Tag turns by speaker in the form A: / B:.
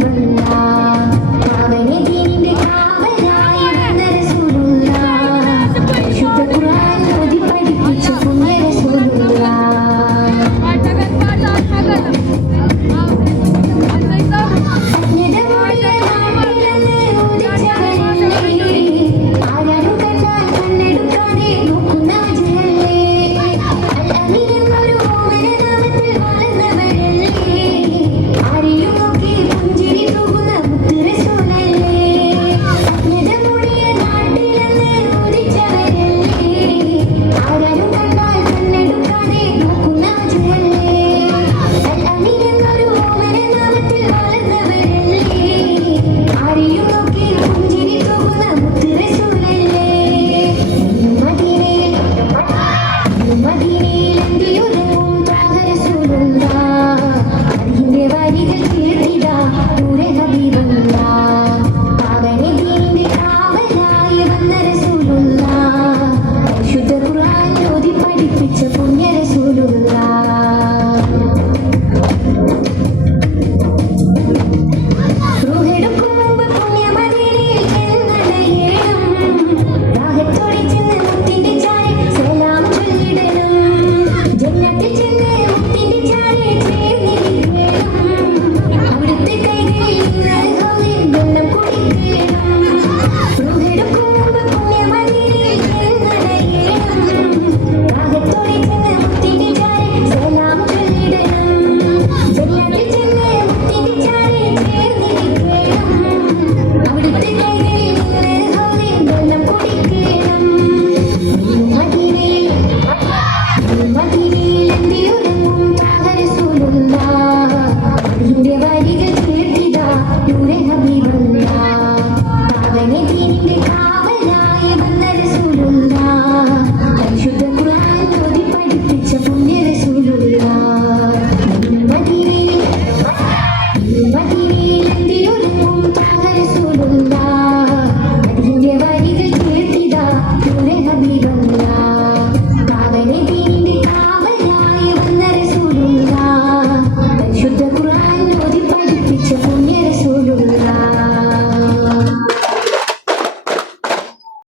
A: Amen. You.